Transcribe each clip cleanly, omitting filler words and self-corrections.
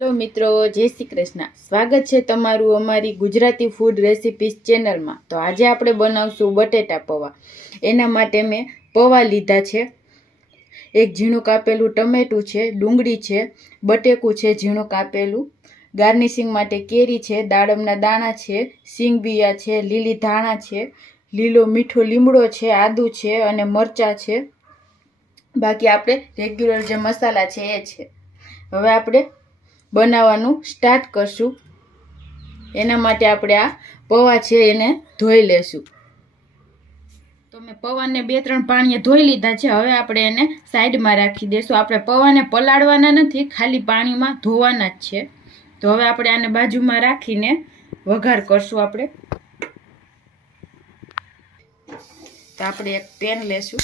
Hello મિત્રો, જય શ્રી કૃષ્ણ। સ્વાગત છે તમારું અમારી ગુજરાતી ફૂડ રેસિપીસ ચેનલમાં। તો આજે આપણે બનાવશું બટેટા પૌવા। એના માટે મેં પૌવા લીધા છે, એક ઝીણું કાપેલું ટમેટું છે, ડુંગળી છે, બટેકું છે ઝીણું કાપેલું, ગાર્નિશિંગ માટે કેરી છે, દાડમના દાણા છે, સિંગ બિયા છે, લીલી ધાણા છે, લીલો મીઠો લીમડો છે, આદુ છે અને મરચાં છે। બાકી આપણે રેગ્યુલર જે મસાલા છે એ છે। હવે આપણે બનાવવાનું સ્ટાર્ટ કરશું। એના માટે આપણે આ પૌવા છે એને ધોઈ લેશું। તો મેં પૌવાને 2-3 પાણીએ ધોઈ લીધા છે। હવે આપણે એને સાઈડમાં રાખી દઈશું। આપણે પૌવાને પલાળવાના નથી, ખાલી પાણીમાં ધોવાના જ છે। તો હવે આપણે આને બાજુમાં રાખીને વઘાર કરશું। તો આપણે એક પેન લેશું,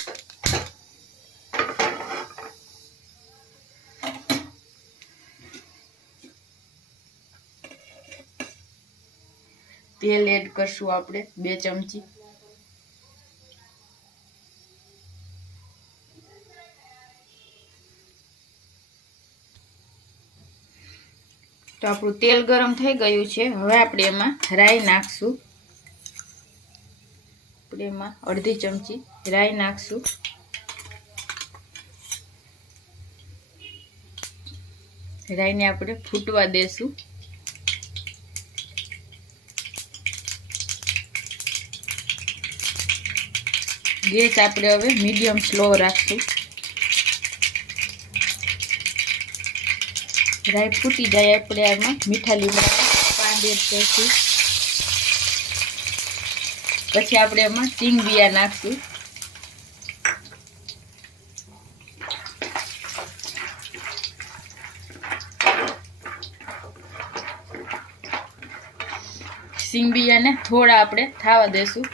તેલ એડ કરશું આપણે 2 ચમચી। તો આપણું તેલ ગરમ થઈ ગયું છે। હવે આપણે એમાં રાઈ નાખશું। આપણે એમાં અડધી ચમચી રાઈ નાખશું। રાઈને આપણે ફૂટવા દેશું। ગેસ આપણે હવે મીડિયમ સ્લો રાખશું। રાઈ ફૂટી જાય આપણે આમાં મીઠા લીમડાના પાન એડ કરીશું। પછી આપણે એમાં સિંગ બિયા નાખશું। સિંગ બિયાને થોડા આપણે થાવા દેશું।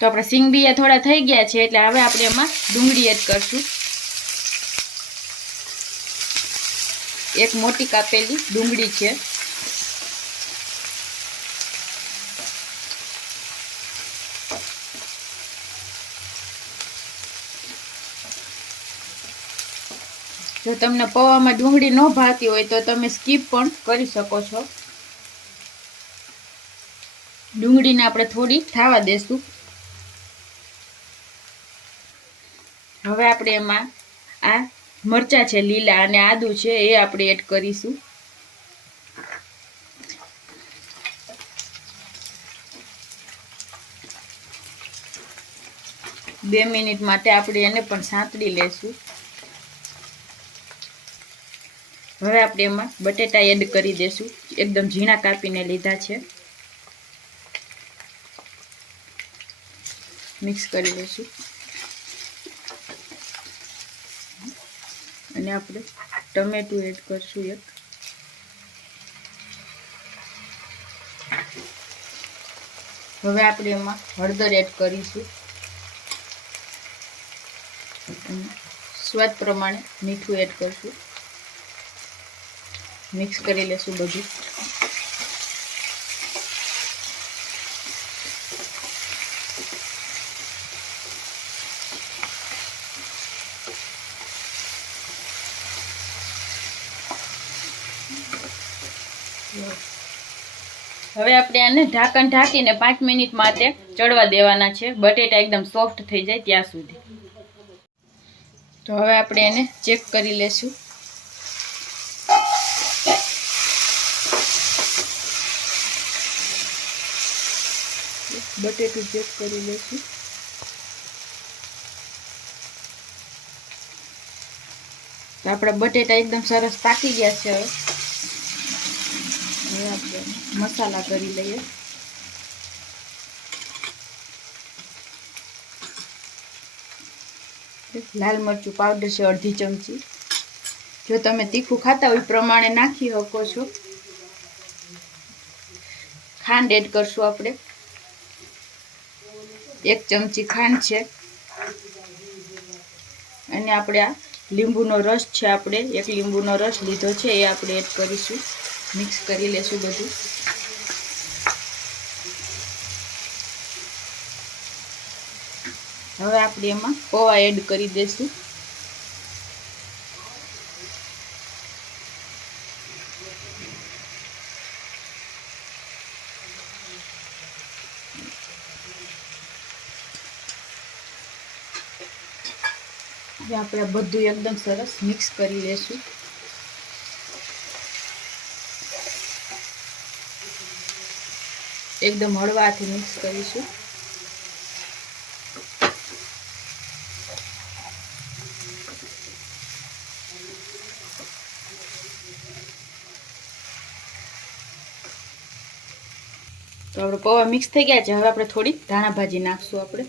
તો આપણે સિંગ બિયા થોડા થઈ ગયા છે એટલે હવે આપણે એમાં ડુંગળી એડ કરશું। એક મોટી કાપેલી ડુંગળી છે। જો તમને પૌવામાં ડુંગળી ન ભાવતી હોય તો તમે સ્કીપ પણ કરી શકો છો। ડુંગળીને આપણે થોડી થાવા દેશું। હવે આપણે એમાં આ મરચાં છે લીલા અને આદુ છે એ આપણે એડ કરીશું। બે મિનિટ માટે આપણે એને પણ સાંતળી લેશું। હવે આપણે એમાં બટેટા એડ કરી દેશું। એકદમ ઝીણા કાપીને લીધા છે। મિક્સ કરી લઈશું અને આપણે ટમેટું એડ કરશું એક। હવે આપણે એમાં હળદર એડ કરીશું। સ્વાદ પ્રમાણે મીઠું એડ કરશું। મિક્સ કરી લેશું બધું। હવે આપણે આને ઢાંકણ ઢાંકીને 5 મિનિટ માટે ચડવા દેવાના છે, બટેટા એકદમ સોફ્ટ થઈ જાય ત્યાં સુધી। તો હવે આપણે એને ચેક કરી લેશું। બટેટું ચેક કરી લેશું। તો આપણા બટેટા એકદમ સરસ પાકી ગયા છે। હવે આપણે મસાલા કરી લઈએ। લાલ મરચું પાવડર છે અડધી ચમચી। જો તમે તીખું ખાતા હોય પ્રમાણે નાખી શકો છો। ખાંડ એડ કરશું આપણે 1 ચમચી ખાંડ છે। અને આપણે આ લીંબુનો રસ છે, આપણે એક લીંબુનો રસ લીધો છે એ આપણે એડ કરીશું। મિક્સ કરી લેશું બધું। હવે આપણે એમાં પૌવા એડ કરી દઈશું. હવે આપણે બધું એકદમ સરસ મિક્સ કરી લેશું. એકદમ હળવા હાથે મિક્સ કરીશું. તો આપણે પૌવા મિક્સ થઈ ગયા છે. હવે આપણે થોડી ધાણા ભાજી નાખશું. આપણે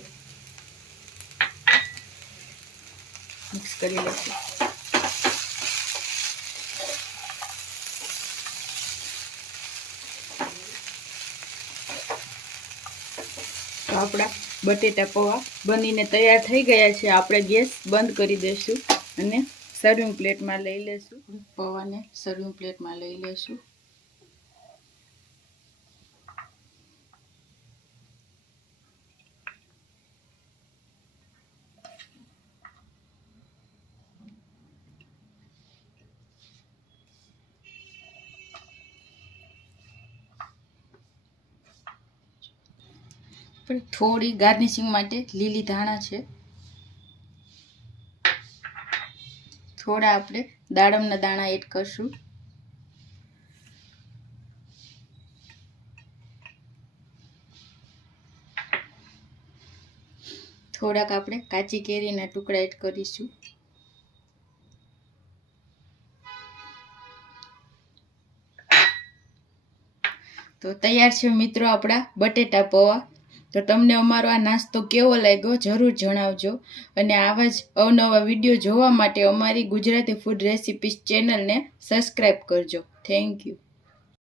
મિક્સ કરી લઈશું. તો આપણા બટેટા પૌવા બનીને તૈયાર થઈ ગયા છે. આપણે ગેસ બંધ કરી દઈશું અને સર્વિંગ પ્લેટમાં લઈ લેશું. પૌવાને સર્વિંગ પ્લેટમાં લઈ લેશું. થોડી ગાર્નિશિંગ માટે લીલી ધાણા છે. થોડા આપણે દાડમના દાણા એડ કરશું. થોડાક આપણે કાચી કેરીના ટુકડા એડ કરીશું. તો તૈયાર છે મિત્રો આપણા બટેટા પૌવા. તો તમને અમારો આ નાસ્તો કેવો લાગ્યો જરૂર જણાવજો. અને આવા જ અવનવા વિડીયો જોવા માટે અમારી ગુજરાતી ફૂડ રેસિપીસ ચેનલને સબસ્ક્રાઈબ કરજો. Thank you.